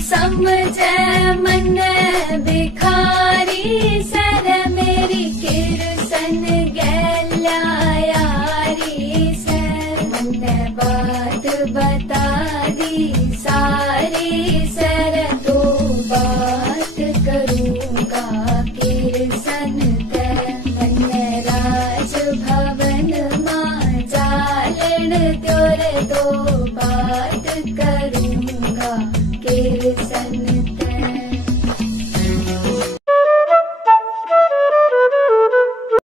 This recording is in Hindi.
समझे मन भिखारी सर मेरी किरसन गैल्या यारी सर मन बात बता दी सारी सर तो बात करूँगा किरसन ते मन राज भवन मां जालन त्योर तो बात